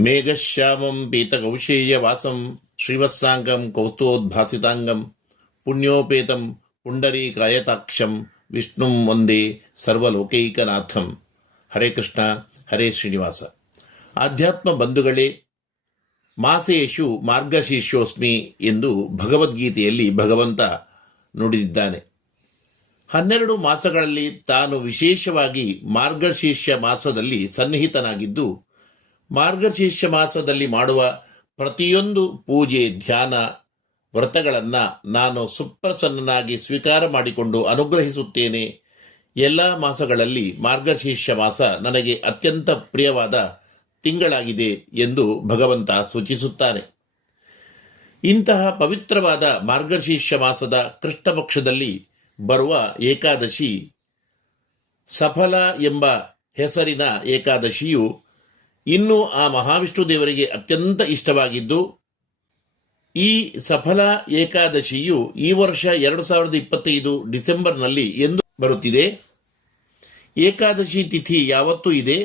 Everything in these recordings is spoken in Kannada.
ಮೇಘಶ್ಯಾಮಂ ಪೀತಕೌಶೇಯವಾಸಂ ಶ್ರೀವತ್ಸಾಂಗಂ ಕೌಸ್ತೋದ್ಭಾಸಿತಾಂಗಂ ಪುಣ್ಯೋಪೇತಂ ಪುಂಡರೀಕಾಯತಾಕ್ಷಂ ವಿಷ್ಣುಂ ಒಂದೇ ಸರ್ವಲೋಕೈಕನಾಥಂ. ಹರೇ ಕೃಷ್ಣ, ಹರೇ ಶ್ರೀನಿವಾಸ. ಆಧ್ಯಾತ್ಮ ಬಂಧುಗಳೇ, ಮಾಸೇಶು ಮಾರ್ಗಶೀರ್ಷೋಸ್ಮಿ ಎಂದು ಭಗವದ್ಗೀತೆಯಲ್ಲಿ ಭಗವಂತ ನುಡಿದಿದ್ದಾನೆ. ಹನ್ನೆರಡು ಮಾಸಗಳಲ್ಲಿ ತಾನು ವಿಶೇಷವಾಗಿ ಮಾರ್ಗಶೀರ್ಷ ಮಾಸದಲ್ಲಿ ಸನ್ನಿಹಿತನಾಗಿದ್ದು ಮಾರ್ಗಶೀರ್ಷ ಮಾಸದಲ್ಲಿ ಮಾಡುವ ಪ್ರತಿಯೊಂದು ಪೂಜೆ, ಧ್ಯಾನ ವ್ರತಗಳನ್ನು ನಾನು ಸುಪ್ರಸನ್ನನಾಗಿ ಸ್ವೀಕಾರ ಮಾಡಿಕೊಂಡು ಅನುಗ್ರಹಿಸುತ್ತೇನೆ. ಎಲ್ಲ ಮಾಸಗಳಲ್ಲಿ ಮಾರ್ಗಶೀರ್ಷ ಮಾಸ ನನಗೆ ಅತ್ಯಂತ ಪ್ರಿಯವಾದ ತಿಂಗಳಾಗಿದೆ ಎಂದು ಭಗವಂತ ಸೂಚಿಸುತ್ತಾನೆ ಇಂತಹ ಪವಿತ್ರವಾದ ಮಾರ್ಗಶೀರ್ಷ ಮಾಸದ ಕೃಷ್ಣ ಪಕ್ಷದಲ್ಲಿ ಬರುವ ಏಕಾದಶಿ ಸಫಲ ಎಂಬ ಹೆಸರಿನ ಏಕಾದಶಿಯು ಇನ್ನೂ ಆ ಮಹಾವಿಷ್ಣು ದೇವರಿಗೆ ಅತ್ಯಂತ ಇಷ್ಟವಾಗಿದ್ದು, ಈ ಸಫಲ ಏಕಾದಶಿಯು ಈ ವರ್ಷ ಎರಡು ಸಾವಿರದ ಇಪ್ಪತ್ತೈದು ಡಿಸೆಂಬರ್ನಲ್ಲಿ ಎಂದು ಬರುತ್ತಿದೆ. ಏಕಾದಶಿ ತಿಥಿ ಯಾವತ್ತೂ ಇದೆ.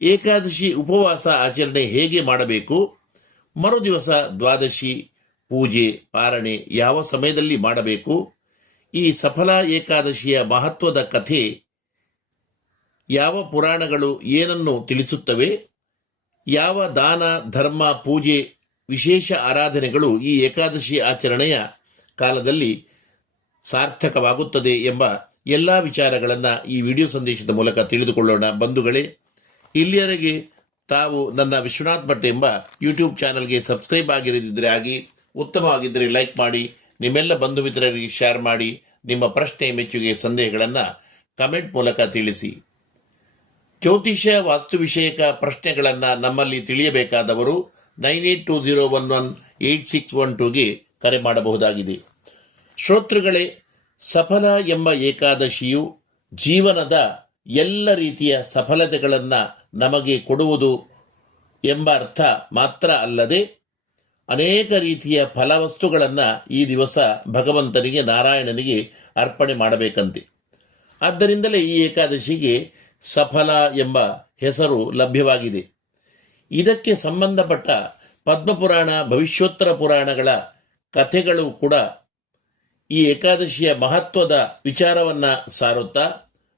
ಏಕಾದಶಿ ಉಪವಾಸ ಆಚರಣೆ ಹೇಗೆ ಮಾಡಬೇಕು? ಮರುದಿವಸ ದ್ವಾದಶಿ, ಪೂಜೆ, ಪಾರಣೆ ಯಾವ ಸಮಯದಲ್ಲಿ ಮಾಡಬೇಕು? ಈ ಸಫಲ ಏಕಾದಶಿಯ ಮಹತ್ವದ ಕಥೆ ಯಾವ ಪುರಾಣಗಳು ಏನನ್ನು ತಿಳಿಸುತ್ತವೆ? ಯಾವ ದಾನ, ಧರ್ಮ, ಪೂಜೆ ವಿಶೇಷ ಆರಾಧನೆಗಳು ಈ ಏಕಾದಶಿ ಆಚರಣೆಯ ಕಾಲದಲ್ಲಿ ಸಾರ್ಥಕವಾಗುತ್ತದೆ ಎಂಬ ಎಲ್ಲ ವಿಚಾರಗಳನ್ನು ಈ ವಿಡಿಯೋ ಸಂದೇಶದ ಮೂಲಕ ತಿಳಿದುಕೊಳ್ಳೋಣ ಬಂಧುಗಳೇ. ಇಲ್ಲಿಯವರೆಗೆ ತಾವು ನನ್ನ ವಿಶ್ವನಾಥ್ ಭಟ್ ಎಂಬ ಯೂಟ್ಯೂಬ್ ಚಾನಲ್ಗೆ ಸಬ್ಸ್ಕ್ರೈಬ್ ಆಗಿರದಿದ್ದರೆ ಆಗಿ, ಉತ್ತಮವಾಗಿದ್ದರೆ ಲೈಕ್ ಮಾಡಿ, ನಿಮ್ಮೆಲ್ಲ ಬಂಧು ಮಿತ್ರರಿಗೆ ಶೇರ್ ಮಾಡಿ, ನಿಮ್ಮ ಪ್ರಶ್ನೆ, ಮೆಚ್ಚುಗೆ, ಸಂದೇಹಗಳನ್ನು ಕಮೆಂಟ್ ಮೂಲಕ ತಿಳಿಸಿ. ಜ್ಯೋತಿಷ್ಯ ವಾಸ್ತು ವಿಷಯಕ ಪ್ರಶ್ನೆಗಳನ್ನು ನಮ್ಮಲ್ಲಿ ತಿಳಿಯಬೇಕಾದವರು nine eight two zero one one eight six one ಟೂಗೆ ಕರೆ ಮಾಡಬಹುದಾಗಿದೆ. ಶ್ರೋತೃಗಳೇ, ಸಫಲ ಎಂಬ ಏಕಾದಶಿಯು ಜೀವನದ ಎಲ್ಲ ರೀತಿಯ ಸಫಲತೆಗಳನ್ನು ನಮಗೆ ಕೊಡುವುದು ಎಂಬ ಅರ್ಥ ಮಾತ್ರ ಅಲ್ಲದೆ ಅನೇಕ ರೀತಿಯ ಫಲವಸ್ತುಗಳನ್ನು ಈ ದಿವಸ ಭಗವಂತನಿಗೆ, ನಾರಾಯಣನಿಗೆ ಅರ್ಪಣೆ ಮಾಡಬೇಕಂತೆ. ಆದ್ದರಿಂದಲೇ ಈ ಏಕಾದಶಿಗೆ ಸಫಲ ಎಂಬ ಹೆಸರು ಲಭ್ಯವಾಗಿದೆ. ಇದಕ್ಕೆ ಸಂಬಂಧಪಟ್ಟ ಪದ್ಮಪುರಾಣ, ಭವಿಷ್ಯೋತ್ತರ ಪುರಾಣಗಳ ಕಥೆಗಳು ಕೂಡ ಈ ಏಕಾದಶಿಯ ಮಹತ್ವದ ವಿಚಾರವನ್ನು ಸಾರುತ್ತಾ,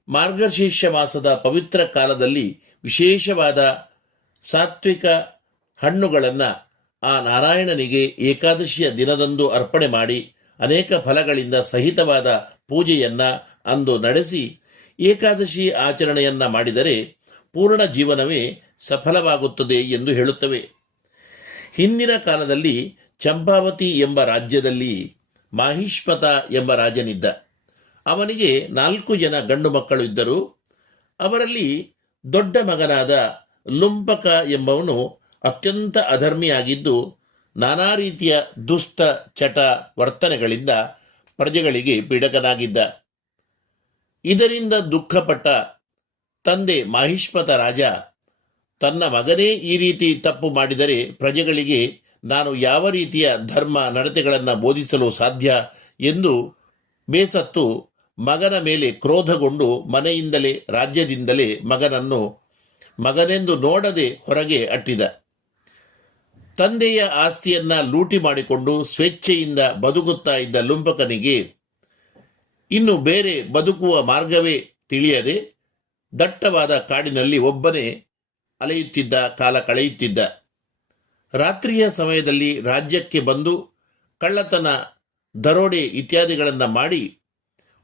ಮಾರ್ಗಶೀರ್ಷ ಮಾಸದ ಪವಿತ್ರ ಕಾಲದಲ್ಲಿ ವಿಶೇಷವಾದ ಸಾತ್ವಿಕ ಹಣ್ಣುಗಳನ್ನು ಆ ನಾರಾಯಣನಿಗೆ ಏಕಾದಶಿಯ ದಿನದಂದು ಅರ್ಪಣೆ ಮಾಡಿ, ಅನೇಕ ಫಲಗಳಿಂದ ಸಹಿತವಾದ ಪೂಜೆಯನ್ನು ಅಂದು ನಡೆಸಿ ಏಕಾದಶಿ ಆಚರಣೆಯನ್ನ ಮಾಡಿದರೆ ಪೂರ್ಣ ಜೀವನವೇ ಸಫಲವಾಗುತ್ತದೆ ಎಂದು ಹೇಳುತ್ತವೆ. ಹಿಂದಿನ ಕಾಲದಲ್ಲಿ ಚಂಪಾವತಿ ಎಂಬ ರಾಜ್ಯದಲ್ಲಿ ಮಾಹಿಷ್ಮತ ಎಂಬ ರಾಜನಿದ್ದ. ಅವನಿಗೆ ನಾಲ್ಕು ಜನ ಗಂಡು ಮಕ್ಕಳು ಇದ್ದರು. ಅವರಲ್ಲಿ ದೊಡ್ಡ ಮಗನಾದ ಲುಂಪಕ ಎಂಬವನು ಅತ್ಯಂತ ಅಧರ್ಮಿಯಾಗಿದ್ದು, ನಾನಾ ರೀತಿಯ ದುಷ್ಟ, ಚಟ ವರ್ತನೆಗಳಿಂದ ಪ್ರಜೆಗಳಿಗೆ ಪೀಡಕನಾಗಿದ್ದ. ಇದರಿಂದ ದುಃಖಪಟ್ಟ ತಂದೆ ಮಹಿಷ್ಪತ ರಾಜ, ತನ್ನ ಮಗನೇ ಈ ರೀತಿ ತಪ್ಪು ಮಾಡಿದರೆ ಪ್ರಜೆಗಳಿಗೆ ನಾನು ಯಾವ ರೀತಿಯ ಧರ್ಮ ನಡತೆಗಳನ್ನು ಬೋಧಿಸಲು ಸಾಧ್ಯ ಎಂದು ಬೇಸತ್ತು ಮಗನ ಮೇಲೆ ಕ್ರೋಧಗೊಂಡು ಮನೆಯಿಂದಲೇ, ರಾಜ್ಯದಿಂದಲೇ ಮಗನನ್ನು ಮಗನೆಂದು ನೋಡದೆ ಹೊರಗೆ ಅಟ್ಟಿದ. ತಂದೆಯ ಆಸ್ತಿಯನ್ನ ಲೂಟಿ ಮಾಡಿಕೊಂಡು ಸ್ವೇಚ್ಛೆಯಿಂದ ಬದುಕುತ್ತಾ ಇದ್ದ ಲುಂಪಕನಿಗೆ ಇನ್ನು ಬೇರೆ ಬದುಕುವ ಮಾರ್ಗವೇ ತಿಳಿಯದೆ ದಟ್ಟವಾದ ಕಾಡಿನಲ್ಲಿ ಒಬ್ಬನೇ ಅಲೆಯುತ್ತಿದ್ದ ಕಾಲ ಕಳೆಯುತ್ತಿದ್ದ. ರಾತ್ರಿಯ ಸಮಯದಲ್ಲಿ ರಾಜ್ಯಕ್ಕೆ ಬಂದು ಕಳ್ಳತನ, ದರೋಡೆ ಇತ್ಯಾದಿಗಳನ್ನು ಮಾಡಿ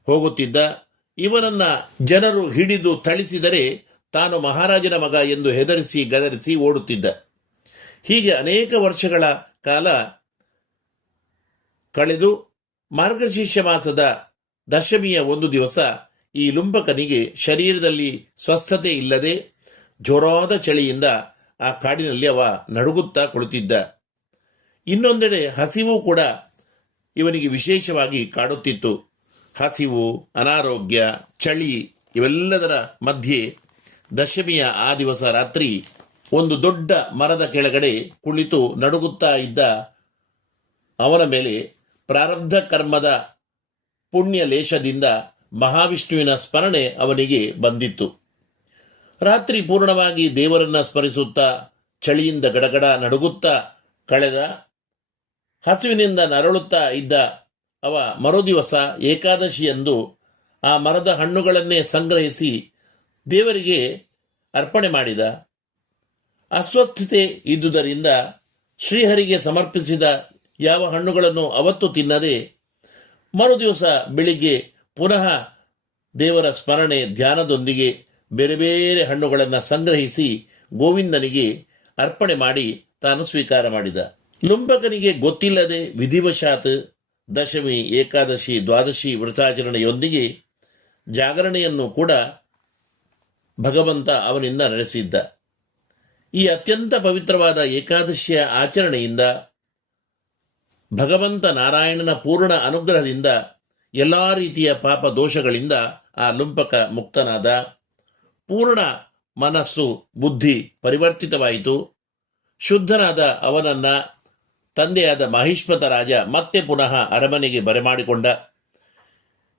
ಹೋಗುತ್ತಿದ್ದ. ಇವನನ್ನ ಜನರು ಹಿಡಿದು ಥಳಿಸಿದರೆ ತಾನು ಮಹಾರಾಜನ ಮಗ ಎಂದು ಹೆದರಿಸಿ ಗದರಿಸಿ ಓಡುತ್ತಿದ್ದ. ಹೀಗೆ ಅನೇಕ ವರ್ಷಗಳ ಕಾಲ ಕಳೆದು ಮಾರ್ಗಶೀರ್ಷ ಮಾಸದ ದಶಮಿಯ ಒಂದು ದಿವಸ ಈ ಲುಂಬಕನಿಗೆ ಶರೀರದಲ್ಲಿ ಸ್ವಸ್ಥತೆ ಇಲ್ಲದೆ ಜೋರಾದ ಚಳಿಯಿಂದ ಆ ಕಾಡಿನಲ್ಲಿ ಅವ ನಡುಗುತ್ತಾ ಕುಳಿತಿದ್ದ. ಇನ್ನೊಂದೆಡೆ ಹಸಿವು ಕೂಡ ಇವನಿಗೆ ವಿಶೇಷವಾಗಿ ಕಾಡುತ್ತಿತ್ತು. ಹಸಿವು, ಅನಾರೋಗ್ಯ, ಚಳಿ ಇವೆಲ್ಲದರ ಮಧ್ಯೆ ದಶಮಿಯ ಆ ದಿವಸ ರಾತ್ರಿ ಒಂದು ದೊಡ್ಡ ಮರದ ಕೆಳಗಡೆ ಕುಳಿತು ನಡುಗುತ್ತಾ ಇದ್ದ ಅವನ ಮೇಲೆ ಪ್ರಾರಬ್ಧ ಕರ್ಮದ ಪುಣ್ಯ ಲೇಷದಿಂದ ಮಹಾವಿಷ್ಣುವಿನ ಸ್ಮರಣೆ ಅವನಿಗೆ ಬಂದಿತ್ತು. ರಾತ್ರಿ ಪೂರ್ಣವಾಗಿ ದೇವರನ್ನ ಸ್ಮರಿಸುತ್ತಾ, ಚಳಿಯಿಂದ ಗಡಗಡ ನಡುಗುತ್ತಾ, ಕಳೆದ ಹಸುವಿನಿಂದ ನರಳುತ್ತಾ ಇದ್ದ ಅವ ಮರುದಿವಸ ಏಕಾದಶಿಯಂದು ಆ ಮರದ ಹಣ್ಣುಗಳನ್ನೇ ಸಂಗ್ರಹಿಸಿ ದೇವರಿಗೆ ಅರ್ಪಣೆ ಮಾಡಿದ. ಅಸ್ವಸ್ಥತೆ ಇದ್ದುದರಿಂದ ಶ್ರೀಹರಿಗೆ ಸಮರ್ಪಿಸಿದ ಯಾವ ಹಣ್ಣುಗಳನ್ನು ಅವತ್ತು ತಿನ್ನದೆ ಮರುದಿವಸ ಬೆಳಿಗ್ಗೆ ಪುನಃ ದೇವರ ಸ್ಮರಣೆ ಧ್ಯಾನದೊಂದಿಗೆ ಬೇರೆ ಬೇರೆ ಹಣ್ಣುಗಳನ್ನು ಸಂಗ್ರಹಿಸಿ ಗೋವಿಂದನಿಗೆ ಅರ್ಪಣೆ ಮಾಡಿ ತಾನು ಸ್ವೀಕಾರ ಮಾಡಿದ. ಲುಂಬಕನಿಗೆ ಗೊತ್ತಿಲ್ಲದೆ ವಿಧಿವಶಾತ್ ದಶಮಿ, ಏಕಾದಶಿ, ದ್ವಾದಶಿ ವ್ರತಾಚರಣೆಯೊಂದಿಗೆ ಜಾಗರಣೆಯನ್ನು ಕೂಡ ಭಗವಂತ ಅವನಿಂದ ನಡೆಸಿದ್ದ. ಈ ಅತ್ಯಂತ ಪವಿತ್ರವಾದ ಏಕಾದಶಿಯ ಆಚರಣೆಯಿಂದ ಭಗವಂತ ನಾರಾಯಣನ ಪೂರ್ಣ ಅನುಗ್ರಹದಿಂದ ಎಲ್ಲ ರೀತಿಯ ಪಾಪ ದೋಷಗಳಿಂದ ಆ ಲುಂಪಕ ಮುಕ್ತನಾದ ಪೂರ್ಣ ಮನಸ್ಸು, ಬುದ್ಧಿ ಪರಿವರ್ತಿತವಾಯಿತು. ಶುದ್ಧನಾದ ಅವನನ್ನ ತಂದೆಯಾದ ಮಹಿಷ್ಮತ ರಾಜ ಮತ್ತೆ ಪುನಃ ಅರಮನೆಗೆ ಬರಮಾಡಿಕೊಂಡ.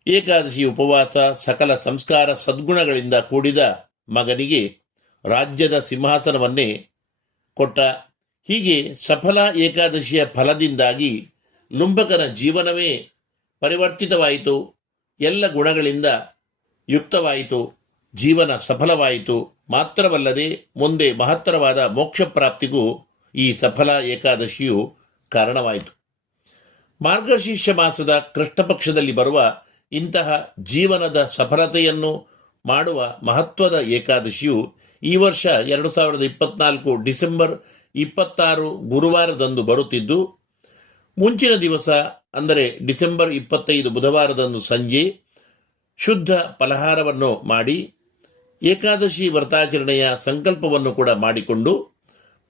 ಏಕಾದಶಿ ಉಪವಾಸ, ಸಕಲ ಸಂಸ್ಕಾರ ಸದ್ಗುಣಗಳಿಂದ ಕೂಡಿದ ಮಗನಿಗೆ ರಾಜ್ಯದ ಸಿಂಹಾಸನವನ್ನೇ ಕೊಟ್ಟ. ಹೀಗೆ ಸಫಲ ಏಕಾದಶಿಯ ಫಲದಿಂದಾಗಿ ಲುಂಬಕನ ಜೀವನವೇ ಪರಿವರ್ತಿತವಾಯಿತು. ಎಲ್ಲ ಗುಣಗಳಿಂದ ಯುಕ್ತವಾಯಿತು. ಜೀವನ ಸಫಲವಾಯಿತು. ಮಾತ್ರವಲ್ಲದೆ ಮುಂದೆ ಮಹತ್ತರವಾದ ಮೋಕ್ಷ ಪ್ರಾಪ್ತಿಗೂ ಈ ಸಫಲ ಏಕಾದಶಿಯು ಕಾರಣವಾಯಿತು. ಮಾರ್ಗಶೀರ್ಷ ಮಾಸದ ಕೃಷ್ಣಪಕ್ಷದಲ್ಲಿ ಬರುವ ಇಂತಹ ಜೀವನದ ಸಫಲತೆಯನ್ನು ಮಾಡುವ ಮಹತ್ವದ ಏಕಾದಶಿಯು ಈ ವರ್ಷ ಎರಡು ಸಾವಿರದ ಇಪ್ಪತ್ನಾಲ್ಕು ಡಿಸೆಂಬರ್ ಇಪ್ಪತ್ತಾರು ಗುರುವಾರದಂದು ಬರುತ್ತಿದ್ದು, ಮುಂಚಿನ ದಿವಸ, ಅಂದರೆ ಡಿಸೆಂಬರ್ ಇಪ್ಪತ್ತೈದು ಬುಧವಾರದಂದು ಸಂಜೆ, ಶುದ್ಧ ಫಲಹಾರವನ್ನು ಮಾಡಿ, ಏಕಾದಶಿ ವ್ರತಾಚರಣೆಯ ಸಂಕಲ್ಪವನ್ನು ಕೂಡ ಮಾಡಿಕೊಂಡು,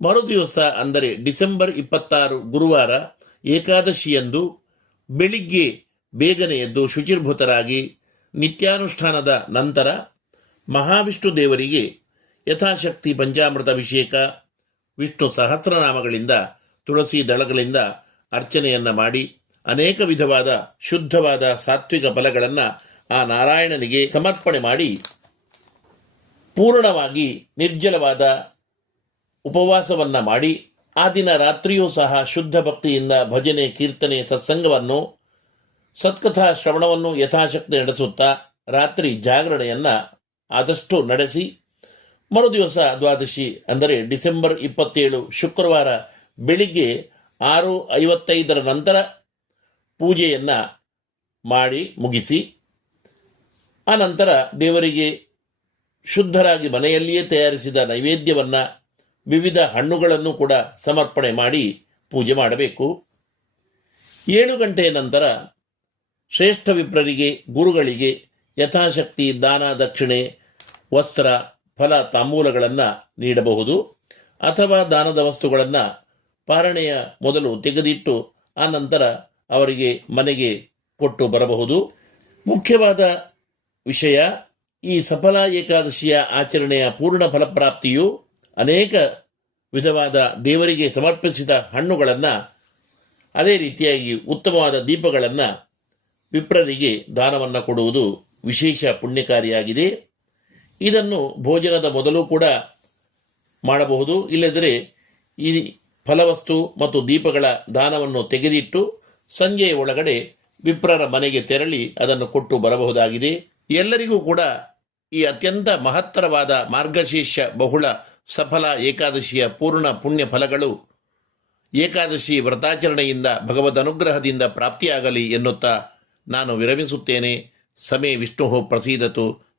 ಮರುದಿವಸ, ಅಂದರೆ ಡಿಸೆಂಬರ್ ಇಪ್ಪತ್ತಾರು ಗುರುವಾರ, ಏಕಾದಶಿಯಂದು ಬೆಳಿಗ್ಗೆ ಬೇಗನೆ ಎದ್ದು ಶುಚಿರ್ಭೂತರಾಗಿ ನಿತ್ಯಾನುಷ್ಠಾನದ ನಂತರ ಮಹಾವಿಷ್ಣು ದೇವರಿಗೆ ಯಥಾಶಕ್ತಿ ಪಂಚಾಮೃತ ಅಭಿಷೇಕ ವಿಷ್ಣು ಸಹಸ್ರನಾಮಗಳಿಂದ, ತುಳಸಿ ದಳಗಳಿಂದ ಅರ್ಚನೆಯನ್ನ ಮಾಡಿ, ಅನೇಕ ವಿಧವಾದ ಶುದ್ಧವಾದ ಸಾತ್ವಿಕ ಫಲಗಳನ್ನು ಆ ನಾರಾಯಣನಿಗೆ ಸಮರ್ಪಣೆ ಮಾಡಿ, ಪೂರ್ಣವಾಗಿ ನಿರ್ಜಲವಾದ ಉಪವಾಸವನ್ನು ಮಾಡಿ, ಆ ದಿನ ರಾತ್ರಿಯೂ ಸಹ ಶುದ್ಧ ಭಕ್ತಿಯಿಂದ ಭಜನೆ, ಕೀರ್ತನೆ, ಸತ್ಸಂಗವನ್ನು, ಸತ್ಕಥಾ ಶ್ರವಣವನ್ನು ಯಥಾಶಕ್ತಿ ನಡೆಸುತ್ತಾ ರಾತ್ರಿ ಜಾಗರಣೆಯನ್ನು ಆದಷ್ಟು ನಡೆಸಿ ಮರುದಿವಸ ದ್ವಾದಶಿ, ಅಂದರೆ ಡಿಸೆಂಬರ್ ಇಪ್ಪತ್ತೇಳು, ಶುಕ್ರವಾರ ಬೆಳಿಗ್ಗೆ ಆರು ಐವತ್ತೈದರ ನಂತರ ಪೂಜೆಯನ್ನು ಮಾಡಿ ಮುಗಿಸಿ, ಆನಂತರ ನಂತರ ದೇವರಿಗೆ ಶುದ್ಧರಾಗಿ ಮನೆಯಲ್ಲಿಯೇ ತಯಾರಿಸಿದ ನೈವೇದ್ಯವನ್ನು ವಿವಿಧ ಹಣ್ಣುಗಳನ್ನು ಕೂಡ ಸಮರ್ಪಣೆ ಮಾಡಿ ಪೂಜೆ ಮಾಡಬೇಕು. ಏಳು ಗಂಟೆಯ ನಂತರ ಶ್ರೇಷ್ಠ ವಿಪ್ರರಿಗೆ, ಗುರುಗಳಿಗೆ ಯಥಾಶಕ್ತಿ, ದಾನ, ದಕ್ಷಿಣೆ, ವಸ್ತ್ರ ಫಲ ತಾಂಬೂಲಗಳನ್ನು ನೀಡಬಹುದು ಅಥವಾ ದಾನದ ವಸ್ತುಗಳನ್ನು ಪಾರಣೆಯ ಮೊದಲು ತೆಗೆದಿಟ್ಟು ಆ ನಂತರ ಅವರಿಗೆ ಮನೆಗೆ ಕೊಟ್ಟು ಬರಬಹುದು. ಮುಖ್ಯವಾದ ವಿಷಯ, ಈ ಸಫಲ ಏಕಾದಶಿಯ ಆಚರಣೆಯ ಪೂರ್ಣ ಫಲಪ್ರಾಪ್ತಿಯು ಅನೇಕ ವಿಧವಾದ ದೇವರಿಗೆ ಸಮರ್ಪಿಸಿದ ಹಣ್ಣುಗಳನ್ನು, ಅದೇ ರೀತಿಯಾಗಿ ಉತ್ತಮವಾದ ದೀಪಗಳನ್ನು ವಿಪ್ರರಿಗೆ ದಾನವನ್ನು ಕೊಡುವುದು ವಿಶೇಷ ಪುಣ್ಯಕಾರಿಯಾಗಿದೆ. ಇದನ್ನು ಭೋಜನದ ಮೊದಲು ಕೂಡ ಮಾಡಬಹುದು ಇಲ್ಲದರೆ ಈ ಫಲವಸ್ತು ಮತ್ತು ದೀಪಗಳ ದಾನವನ್ನು ತೆಗೆದಿಟ್ಟು ಸಂಜೆಯ ಒಳಗಡೆ ವಿಪ್ರರ ಮನೆಗೆ ತೆರಳಿ ಅದನ್ನು ಕೊಟ್ಟು ಬರಬಹುದಾಗಿದೆ. ಎಲ್ಲರಿಗೂ ಕೂಡ ಈ ಅತ್ಯಂತ ಮಹತ್ತರವಾದ ಮಾರ್ಗಶೀರ್ಷ ಬಹುಳ ಸಫಲ ಏಕಾದಶಿಯ ಪೂರ್ಣ ಪುಣ್ಯ ಫಲಗಳು ಏಕಾದಶಿ ವ್ರತಾಚರಣೆಯಿಂದ ಭಗವದ್ ಅನುಗ್ರಹದಿಂದ ಪ್ರಾಪ್ತಿಯಾಗಲಿ ಎನ್ನುತ್ತಾ ನಾನು ವಿರಮಿಸುತ್ತೇನೆ. ಸಮೇ ವಿಷ್ಣು ಪ್ರಸೀದತು.